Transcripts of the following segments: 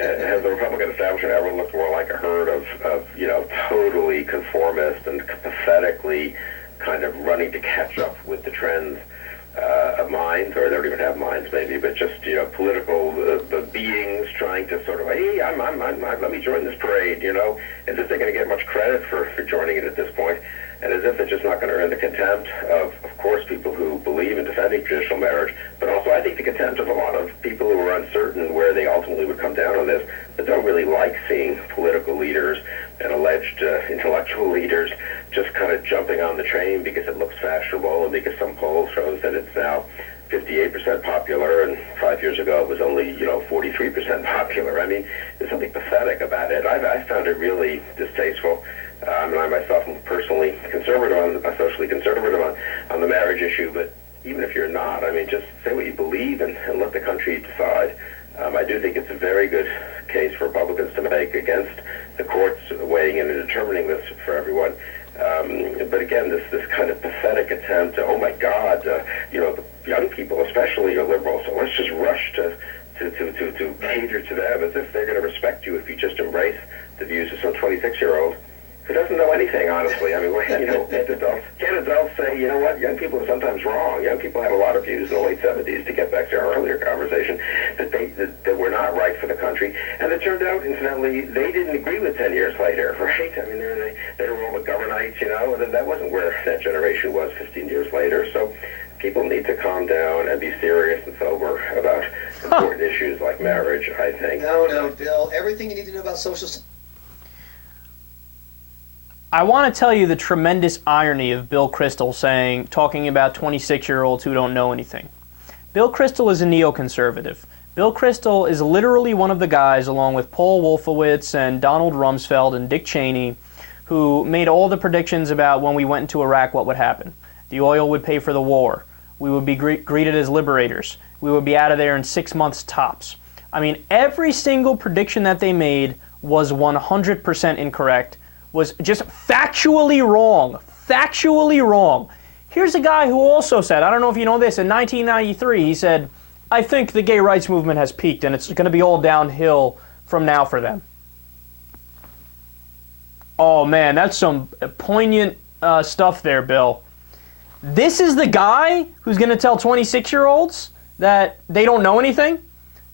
Has the Republican establishment ever looked more like a herd of totally conformist and pathetically kind of running to catch up with the trends of minds, or they don't even have minds maybe, but just, political beings trying to sort of, hey, let me join this parade, as if they're going to get much credit for joining it at this point, and as if they're just not going to earn the contempt of course, people who believe in defending traditional marriage, but also I think the contempt of a lot of people who are uncertain where they ultimately would come down on this, but don't really like seeing political leaders and alleged intellectual leaders just kind of jumping on the train because it looks fashionable and because some poll shows that it's now 58% popular, and 5 years ago it was only 43% popular. I mean, there's something pathetic about it. I found it really distasteful. I myself am personally conservative, socially conservative on the marriage issue, but even if you're not, just say what you believe and let the country decide. I do think it's a very good case for Republicans to make against the courts weighing in and determining this for everyone. But again, this kind of pathetic attempt to, oh my God, the young people especially are liberal, so let's just rush to cater to them as if they're going to respect you if you just embrace the views of some 26-year-old who doesn't know anything, honestly. Can't adults say, you know what, young people are sometimes wrong. Young people had a lot of views in the late 70s, to get back to our earlier conversation, that were not right for the country. And it turned out, incidentally, they didn't agree with 10 years later, right? They were all McGovernites, and that wasn't where that generation was 15 years later. So people need to calm down and be serious and sober about important issues like marriage, I think. No, Bill. Everything you need to know about social... I want to tell you the tremendous irony of Bill Kristol talking about 26-year-olds who don't know anything. Bill Kristol is a neoconservative. Bill Kristol is literally one of the guys, along with Paul Wolfowitz and Donald Rumsfeld and Dick Cheney, who made all the predictions about when we went into Iraq what would happen. The oil would pay for the war. We would be greeted as liberators. We would be out of there in 6 months tops. Every single prediction that they made was 100% incorrect. Was just factually wrong. Factually wrong. Here's a guy who also said, I don't know if you know this, in 1993 he said, I think the gay rights movement has peaked and it's going to be all downhill from now for them. Oh man, that's some poignant stuff there, Bill. This is the guy who's going to tell 26-year-olds that they don't know anything?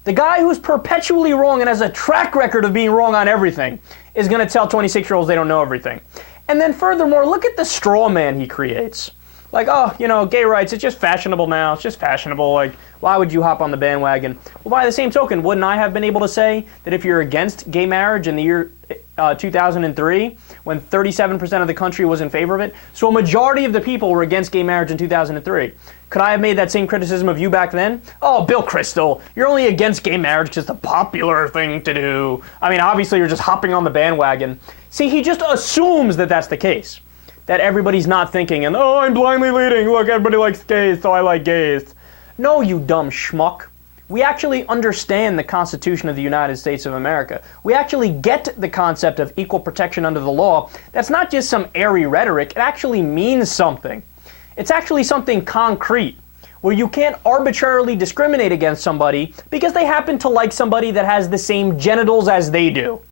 The guy who's perpetually wrong and has a track record of being wrong on everything is going to tell 26-year-olds they don't know everything. And then furthermore, look at the straw man he creates. Like, gay rights, it's just fashionable now. It's just fashionable. Like, why would you hop on the bandwagon? Well, by the same token, wouldn't I have been able to say that if you're against gay marriage in the year 2003, when 37% of the country was in favor of it, so a majority of the people were against gay marriage in 2003. Could I have made that same criticism of you back then? Oh, Bill Kristol, you're only against gay marriage because it's a popular thing to do. Obviously you're just hopping on the bandwagon. See, he just assumes that that's the case. That everybody's not thinking, and I'm blindly leading, look, everybody likes gays, so I like gays. No, you dumb schmuck. We actually understand the Constitution of the United States of America. We actually get the concept of equal protection under the law. That's not just some airy rhetoric. It actually means something. It's actually something concrete, where you can't arbitrarily discriminate against somebody because they happen to like somebody that has the same genitals as they do.